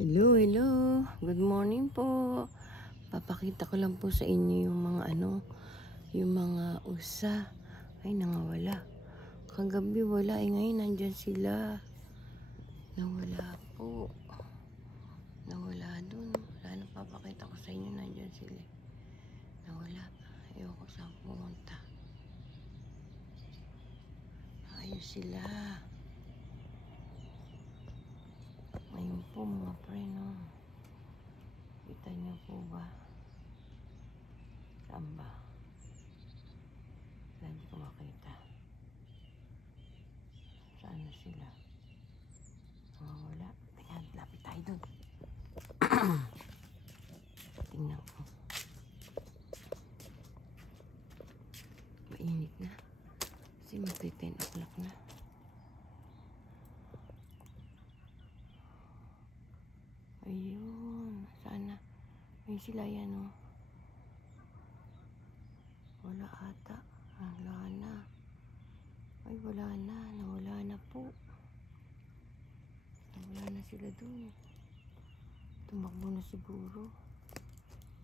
Hello, hello. Good morning po. Papakita ko lang po sa inyo yung mga yung mga usa. Ay, nangawala. Kagabi wala, ngayon nandyan sila. Nawala po. Nawala dun. Wala na, papakita ko sa inyo, nandyan sila. Nawala. Ayaw ko saan pumunta. Ayos sila. Ayun po mga friend, no? Kita niyo po ba? Saan ba? Hindi ko makita. Saan na sila? Wala. Tingnan, lapit tayo dun. Tingnan ko. Mainit na. Kasi magti-10 o'clock na. Ayun. Sana. Ayun sila yan, oh. Wala ata. Wala na. Ay, wala na. Nawala na po. Nawala na sila dun. Tumakbo na siguro.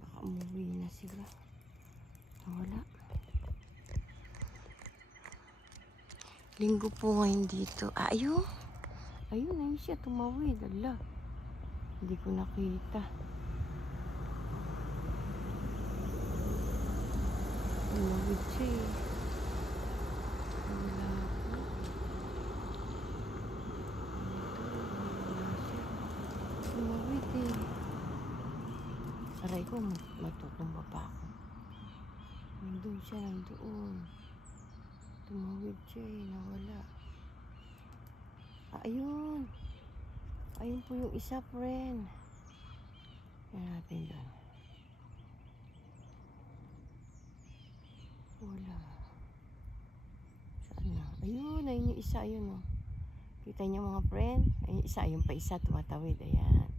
Baka umuwi na sila. Nawala. Linggo po ngayon dito. Ayun. Ayun, ayun siya. Tumawid. Ala. Hindi ko nakita. Tumawid siya eh. Wala po. Wala siya. Tumawid eh. Aray ko, matutumba pa ako. Nandun siya, nandoon. Tumawid siya eh. Nawala. Ayun. Ayun po yung isa, friend. Yan natin doon. Wala. Saan na? Ayun, ayun yung isa, ayun, oh. Kita niyo mga friend? Ayun yung isa, ayun pa isa, tumatawid. Ayan.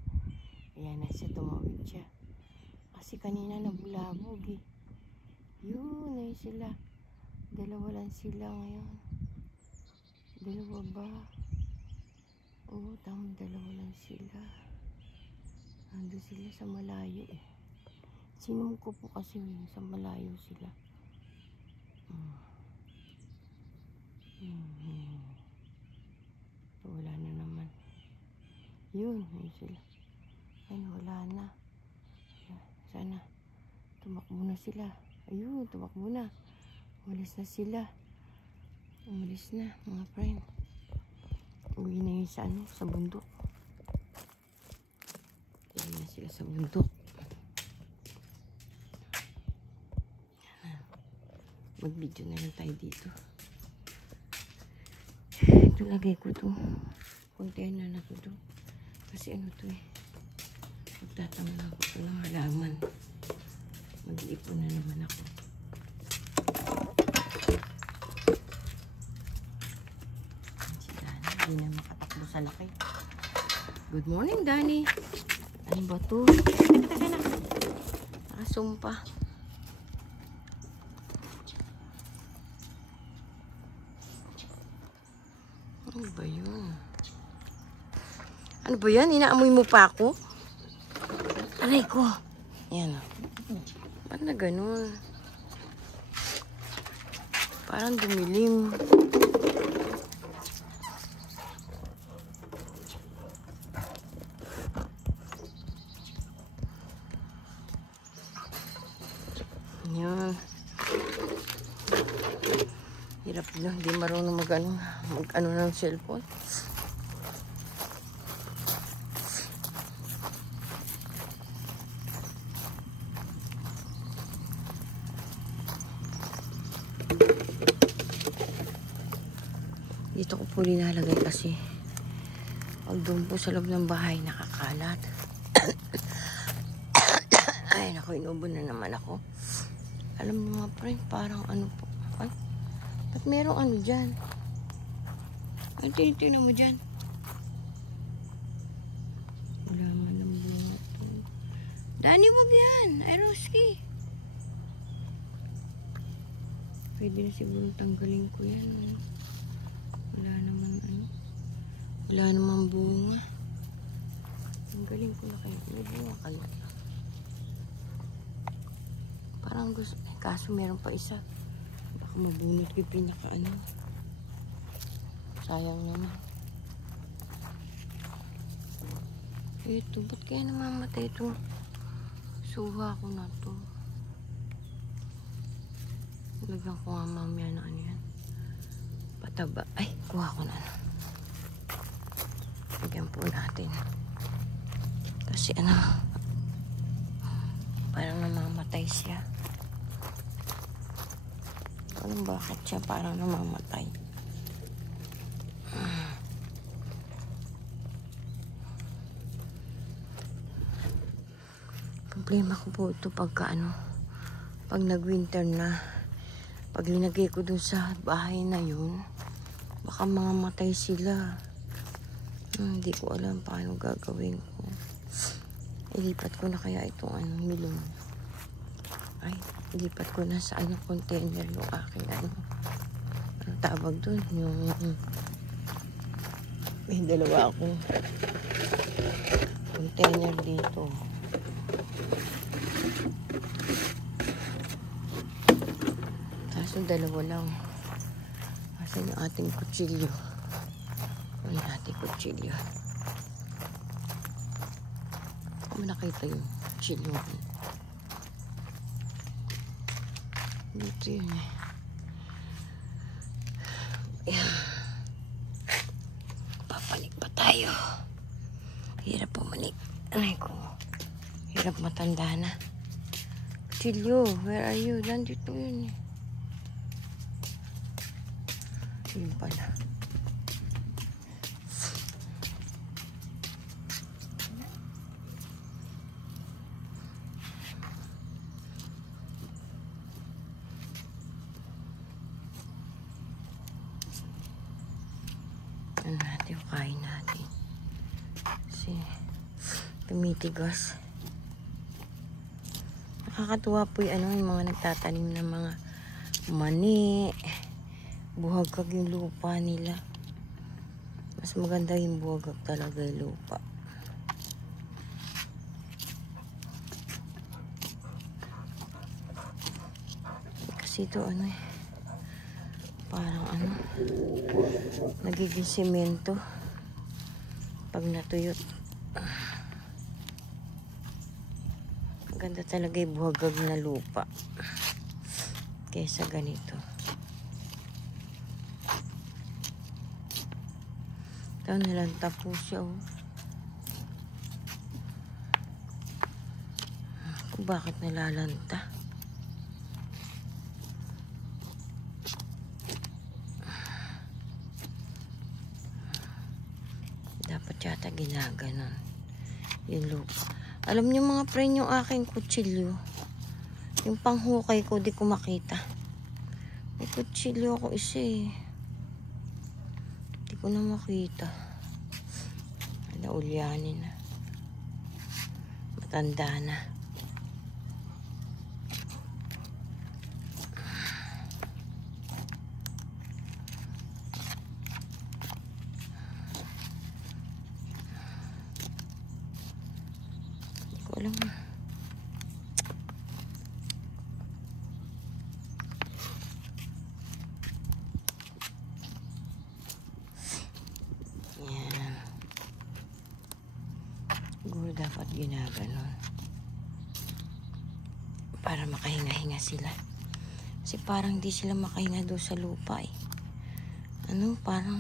Ayan na siya, tumawid siya. Kasi kanina nabulabog eh. Yun, ayun sila. Dalawa lang sila ngayon. Dalawa ba? Oo, tama, dalawa lang sila. Nandun sila sa malayo eh. Sinum ko po kasi sa malayo sila. Wala na naman. Yun, ayun sila. Ayun, wala na. Sana. Tumakbo na sila. Ayun, tumakbo na. Umalis na sila. Umalis na, mga friend. Uwi na yun sa bundok. Uwi na sila sa bundok. Mag-video na lang tayo dito. Ito lagay ko to. Container na ko to. Kasi ano to eh. Magtatanggal ko ito ng halaman. Mag-iipon na naman ako. Si Dani, hindi na makatakbo sa laki. Good morning, Dani. Ano ba to? Teka na. Nakasumpa. Ano ba yun? Ano ba yan? Inaamoy mo pa ako? Aray ko. Yan o. Ba't na ganun? Parang dumilim. Yan. Hirap na. Hindi marunong mag-ano ng cellphone. Dito ko po linalagay kasi pag doon po sa loob ng bahay nakakalat. Ay naku, inubo na naman ako. Alam mo mga friend, parang ano po. Ay, ba't merong ano dyan? Ay, tinitingnan mo dyan. Wala nga ng bunga to. Dani, wag yan. Ay, Roski. Pwede na siguro tanggalin ko yan. Wala naman ano. Wala naman bunga. Galing ko na kayo. May bunga kaya. Parang gusto. Kaso meron pa isa. Baka mabunot yung pinaka ano. Sayang naman. Ito, ba't kaya namamatay ito? Suha ko na to. Lagyan ko nga mamaya na ano yan. Pataba. Ay, kuha ko na. Lagyan po natin. Kasi ano, parang namamatay siya. Anong bakit siya parang namamatay? Problema ko po ito pagka ano, pag nag-winter na, pag linagay ko dun sa bahay na yun, baka mga matay sila. Hindi ko alam paano gagawin ko. Ilipat ko na kaya itong ano, milong. Ay, ilipat ko na sa ano, container yung aking ano. Ano tawag dun? Yung may dalawa akong container dito. Kaso dalawa lang. Kasi yung ating kutsilyo. Yung ating kutsilyo. Kung nakita yung kutsilyo. Dito yun eh. Papanik pa tayo. Hirap pumanik. Anay ko. Hirap matanda na. Kutsilyo, where are you? Nandito yun eh. Yun pala. Ano natin, kain natin. Kasi tumitigas. Nakakatuwa po yung mga nagtatanim ng mga mani. Buhagag yung lupa nila. Mas maganda yung buhagag talaga yung lupa. Kasi ito ano eh. Parang ano. Nagiging semento. Pag natuyot. Maganda talaga yung buhagag na lupa. Kesa ganito. Ito, nalanta po siya, oh. Bakit nalalanta? Dapat yata ginaganon yung lupa. Alam niyo mga friend, yung aking kutsilyo, yung panghukay ko, di ko makita. May kutsilyo ako isa eh. Di ko na makita. Naulyanin na. Matanda na. Di ko alam. Siguro dapat ginaganon para makahinga-hinga sila. Kasi parang di sila makahinga doon sa lupa eh. Ano, parang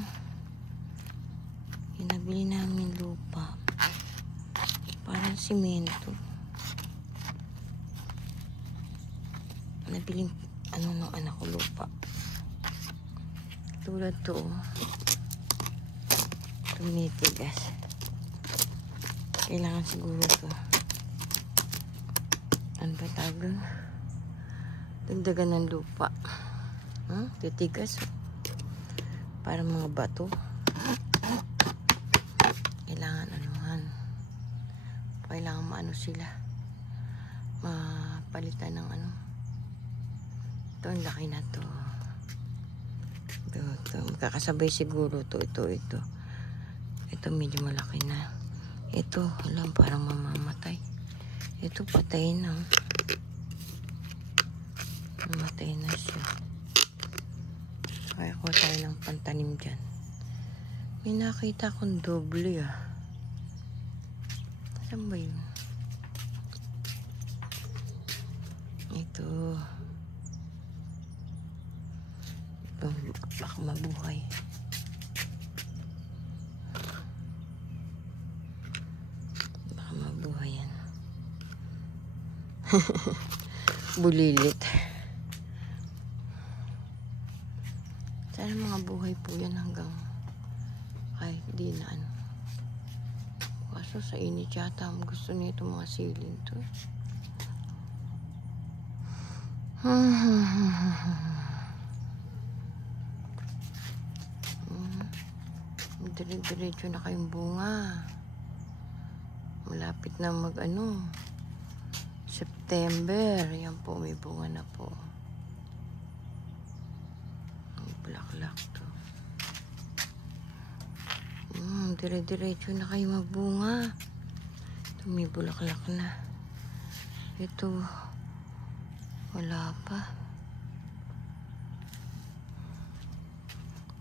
yung nabili namin lupa, parang simento. Nabiling ano ng anak ko lupa. Tulad to, tumitigas. Kailangan siguro to. Ano ba tawag? Dagdagan ng lupa. Titigas. Para mga bato. Kailangan anuhan. Kailangan maano sila. Mapalitan ng ano. Ito, ang laki na to. Ito. Magkakasabay siguro to. Ito. Ito medyo malaki na. Ito, alam, parang mamamatay. Ito, patay na. Mamatay na siya. Kaya ko tayo ng pantanim dyan. May nakita akong doble ah. Saan ba yun? Ito. Ito, baka mabuhay. Baka mabuhay yan. Bulilit. Sana mga buhay po yan hanggang kahit di na ano. Kaso sa init yata ang gusto nito mga siling to. Dire-diretso na kayong bunga. Malapit na mag ano, September. Yan po, may bunga na po. Ang bulaklak to. Dire-diretso na kayo magbunga. Ito may bulaklak na. Ito wala pa.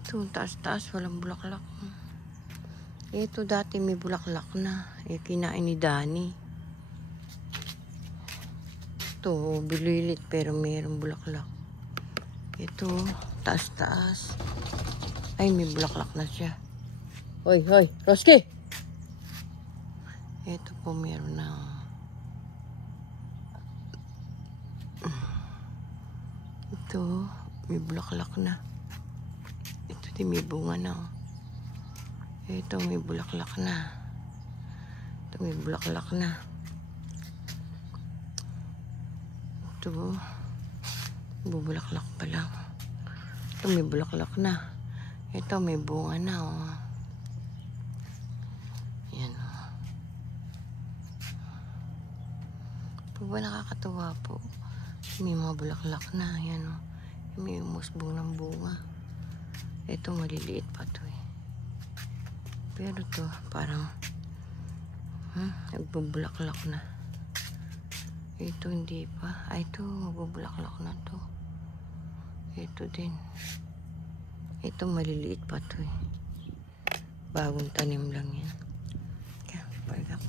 Ito taas-taas walang bulaklak. Ito dati may bulaklak na. Kinain ni Danny. Ito bililit pero mayroong bulaklak. Ito taas-taas. Ay may bulaklak na siya. Hoy, hoy, Roski! Ito po meron na. Ito, may bulaklak na. Ito din may bunga na. Ito may bulaklak na. Ito may bulaklak na. Ito, bubulaklak pa lang. Ito may bulaklak na. Ito may bunga na. Oh. Po ba nakakatuwa po? May mga bulaklak na. Yan o. May umusbong ng bunga. Ito maliliit pa to eh. Pero to parang nagbubulaklak na. Ito hindi pa. Ay ito magbubulaklak na to. Ito din. Ito maliliit pa to eh. Bagong tanim lang yan. Kaya pagka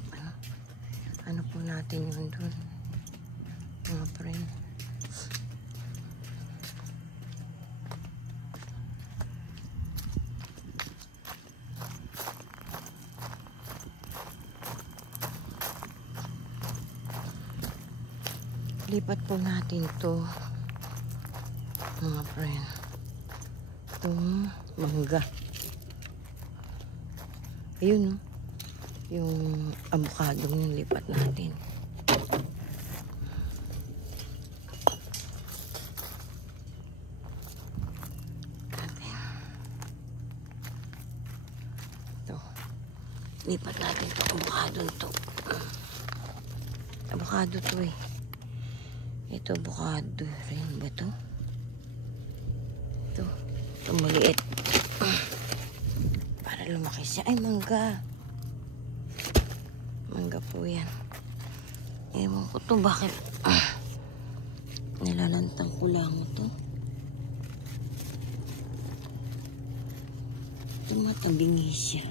ano po natin yun doon. Mga friend. Lipat po natin to mga friend. Itong mangga. Ayun, yung avocado yung lipat natin. Lipat natin to avocado to. Avocado to eh. Ito avocado rin ba to? Ito maliit. Para lumaki siya. Ay mangga. Mangga po yan. Ewan ko to bakit nilalantang ko lang to. Tumatabingi siya.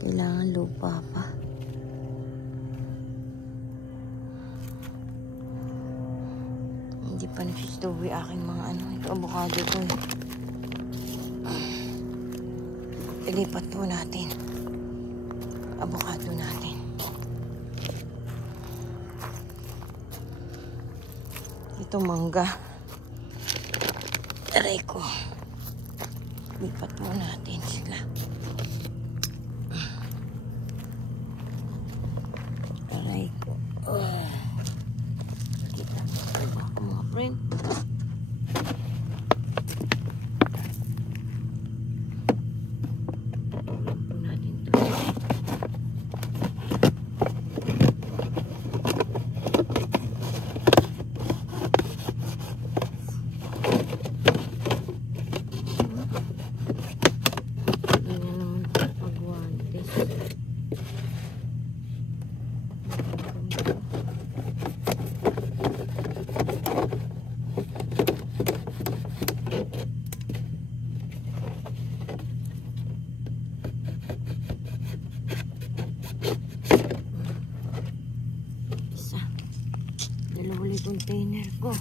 Kailangan lupa pa. Hindi pa nagsistowy aking mga ano. Ito avocado ko eh. Ilipat po natin. Avocado natin. Ito mangga. Aray ko. Lipat mo natin sila. Aray ko. Kita mo ako mga friend. Lipat natin to. ko.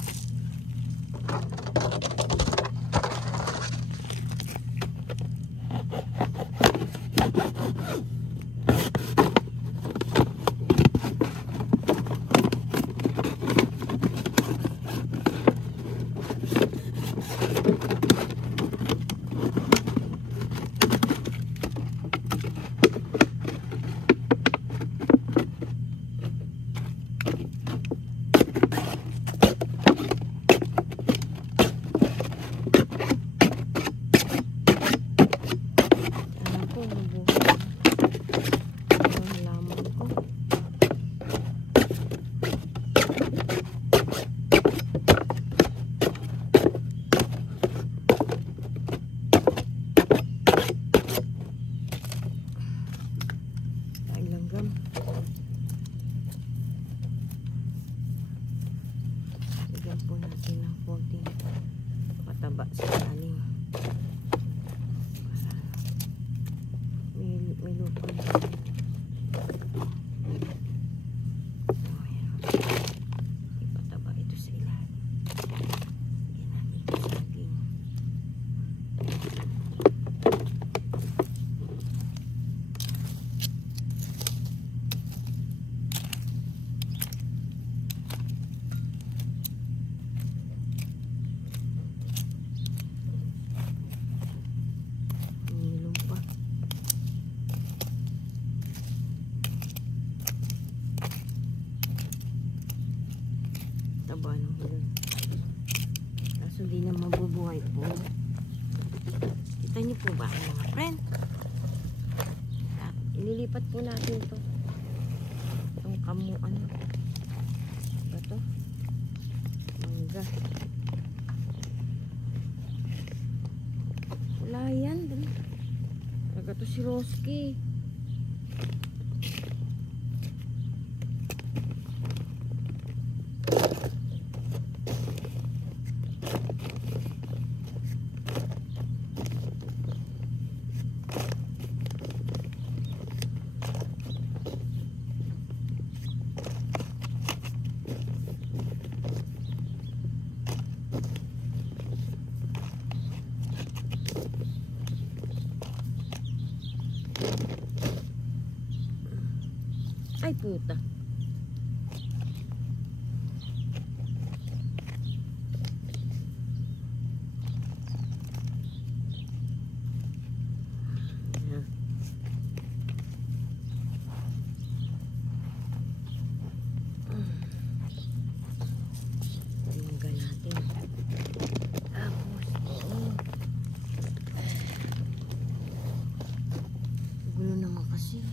Lagyan po natin ng konting pataba sa aling para may lupa na. Ipataba ito sa ilalim. Lagyan natin ito sa ating taba ng hilong. Kaso di na mabubuhay po. Kita niyo po ba mga friend? Ililipat po natin to. Itong kamuan. Ba to? Mangga. Wala yan. Talaga to si Roski. Ay puta. Tingnan natin. Tapos gulo naman kasi.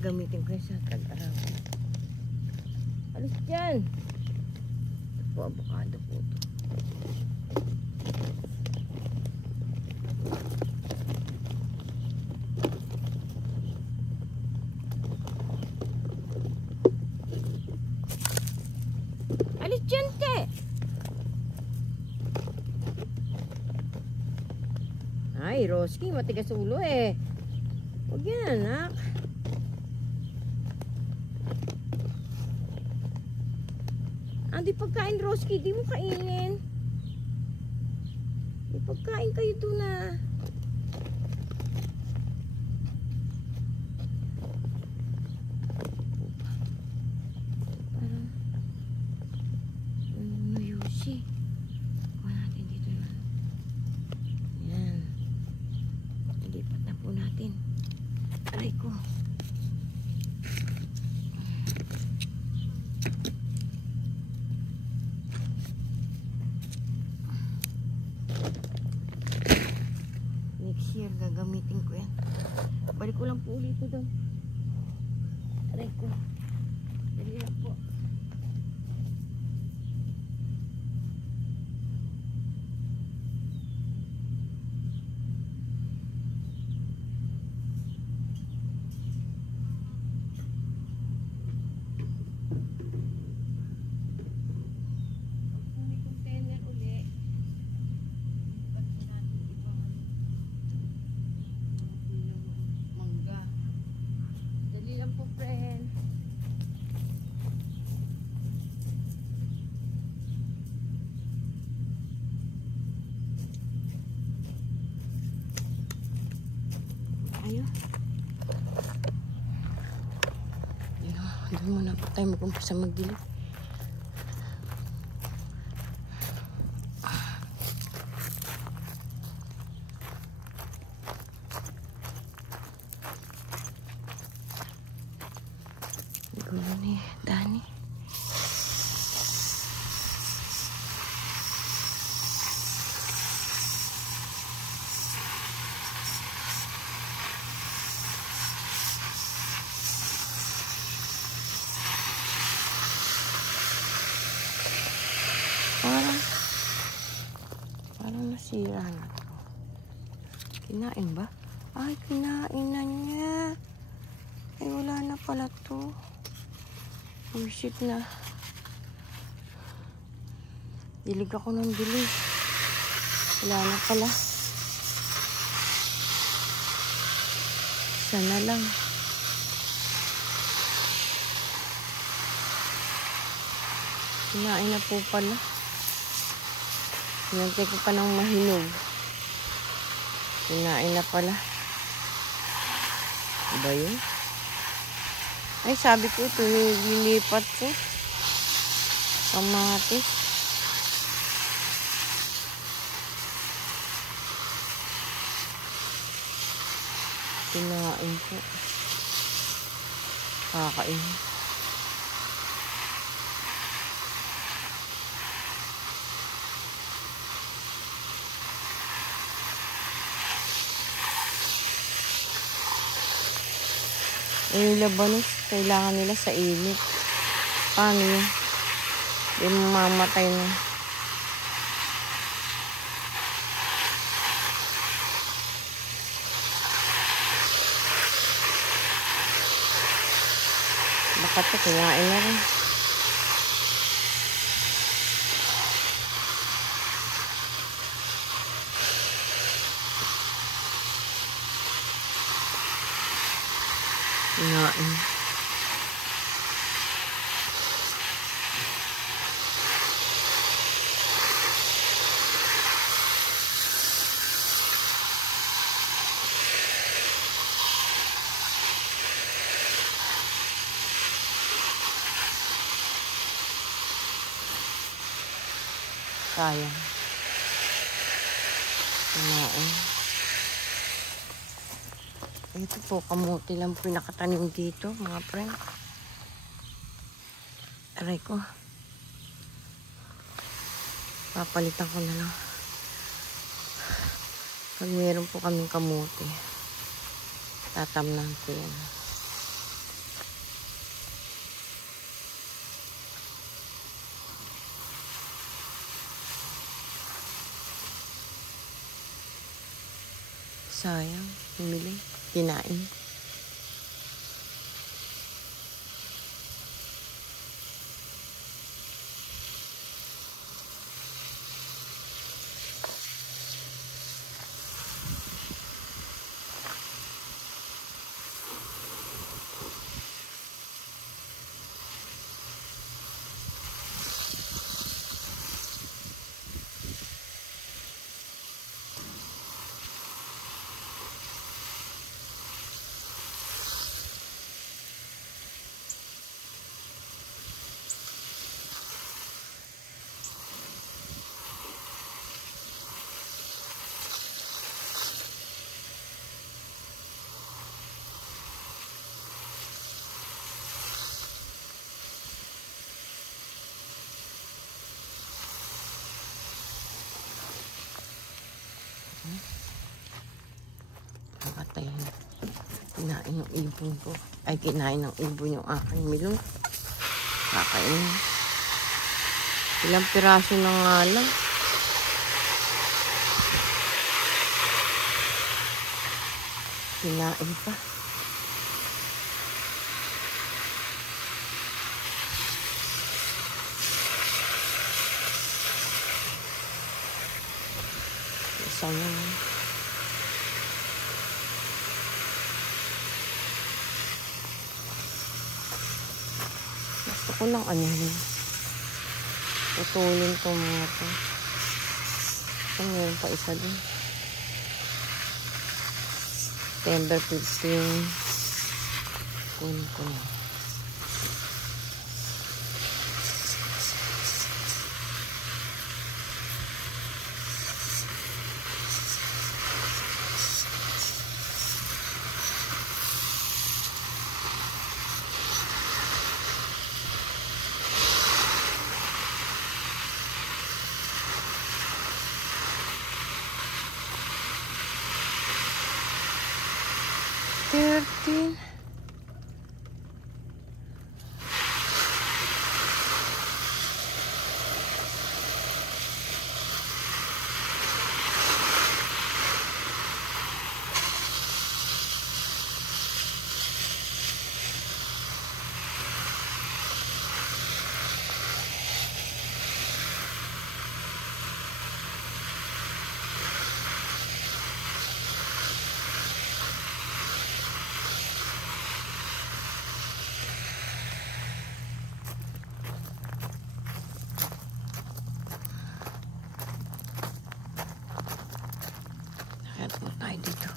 Gamitin ko yun sa tag-araw. Alis dyan! Ito po, avocado po ito. Alis dyan, te! Ay, Roski, matigas ulo eh. Huwag yan, anak. Di pagkain, Roski, di mo kainin. Di pagkain kayo doon na. Parang nuyusi. Kuha natin dito na. Yan. Nalipat na po natin. Aray ko. Next year gagamitin ko yan. Balik ko lang po ulit ito doon. Aray ko. Dali lang po. May container uli. Ba't natin ibang friend. Ayun. Doon muna po tayo mag-umpisa mag-dilig. Gulo ni Dani. Parang nasira na to. Kinain ba? Ay, kinain na niya. Ay, wala na pala to. Bullshit na. Dilig ako ng dilig. Wala na pala. Sana lang. Kinain na po pala. Hinantay ko pa ng mahinog. Kinain na pala. Ba yun? Ay, sabi ko ito, nililipat ko. Kamatis. Kinain ko. Kakain. Yung labanos, kailangan nila sa init. Paano yun? Hindi mamamatay na. Baka ito, kinain na rin. Kinain. Sayang. Kinain. Ito po, kamuti lang po nakatanim dito, mga friend. Aray ko. Papalitan ko na lang. Pag meron po kaming kamuti, tatamnan ko yan. Sayang, bumili. Kinain. Nakatay na. Kinain yung ibon ko. Ay, kinain ng ibon yung aking milong. Kakain. Ilang piraso na nga lang. Kinain pa. Isa naman. ko ng ano yun. Putulin ko mga to. So, meron pa isa dun. September 15. Kunin ko na. $13. Kaya po tayo dito.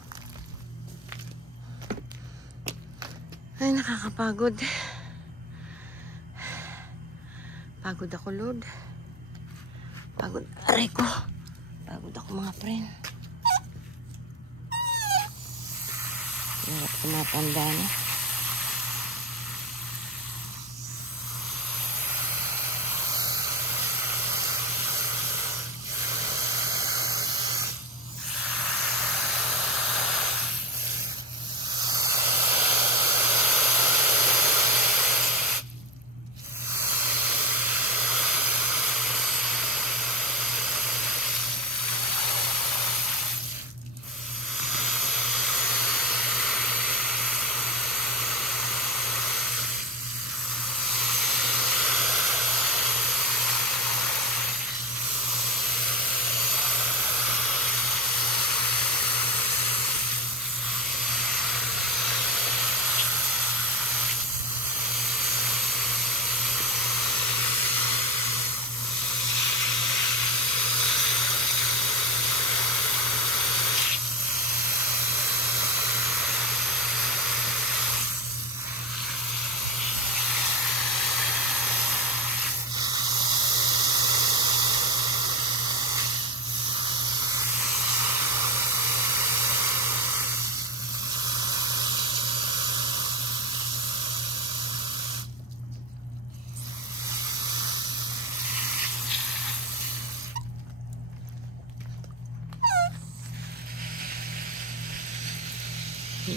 Ay, nakakapagod. Pagod ako, Lord. Pagod. Aray ko. Pagod ako, mga friend. Hirap tumatanda na.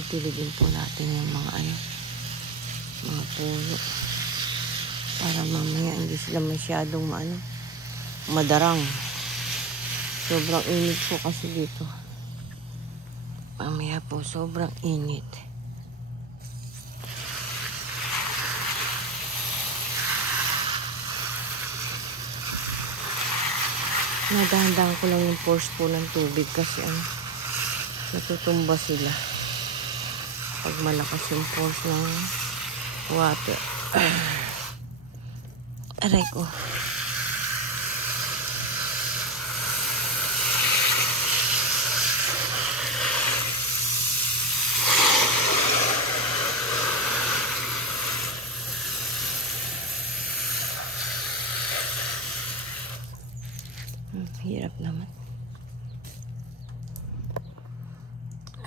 Tiligin po natin yung mga mga puno para mamaya hindi sila masyadong madarang. Sobrang init po kasi dito. Mamaya po sobrang init. Nadahan-dahan ko lang yung force po ng tubig kasi natutumba sila pag malakas yung force ng water. Aray ko. Hirap naman.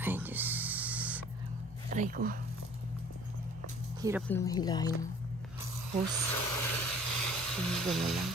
Ay, Diyos. Aray ko. Hirap na mahilahin. Hose. Tingnan na lang.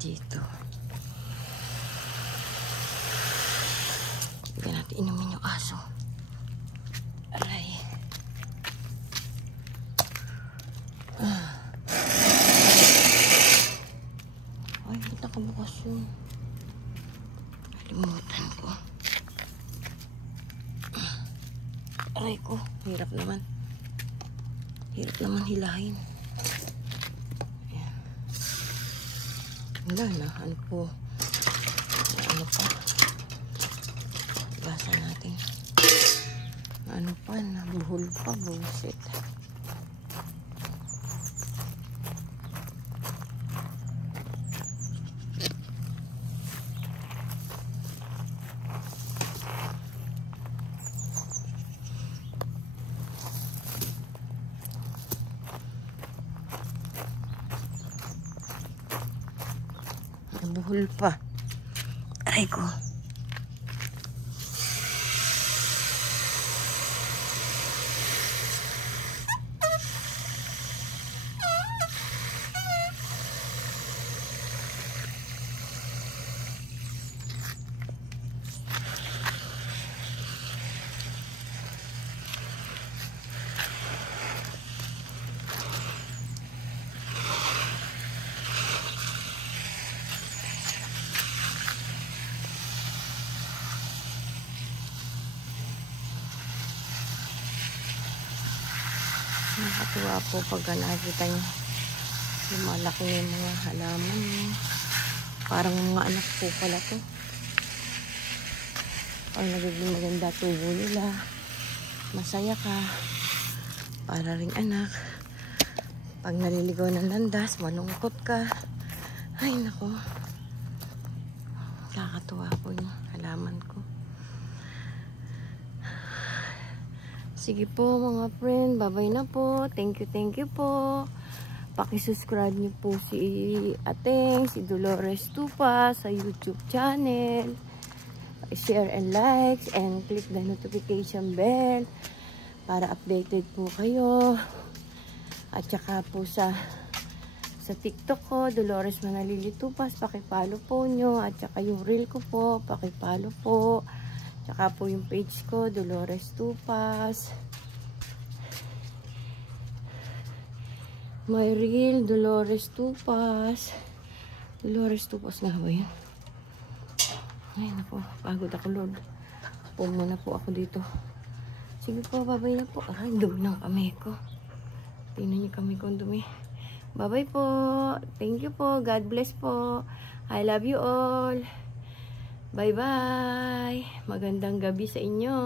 Dito. Hindi natin inumin yung aso. Aray. Ay, ba't nakabukas yun? Limutan ko. Aray ko, hirap naman. Hirap naman hilahin. Ayan. Wala na, ano po. Ano pa. Basa natin. Ano pa, nabuhol pa, bullshit. Nabuhol pa. Aray ko. Nakatuwa po pagka nakikita nyo lumalaki yung mga halaman. Parang mga anak po pala to. Pag nagiging maganda tubo nila, masaya ka. Para ring anak. Pag naliligaw ng landas, malungkot ka. Ay nako. Nakakatuwa po yung halaman ko. Sige po mga friend, bye-bye na po. Thank you po. Paki-subscribe niyo po si Ateng, si Dolores Tupa sa YouTube channel. Share and likes and click the notification bell para updated po kayo. At saka po sa TikTok ko, Dolores Manalili Tupas, paki-follow po nyo. At saka yung reel ko po, paki-follow po. Tsaka po yung page ko, Dolores Tupas. My reel, Dolores Tupas. Dolores Tupas nga ba yun? Ay, naku. Pagod ako, Lord. Muna po ako dito. Sige po, babay na po. Ay, dumi ng kamay ko. Tingnan niyo kamay ko ang dumi. Babay po. Thank you po. God bless po. I love you all. Bye-bye. Magandang gabi sa inyo.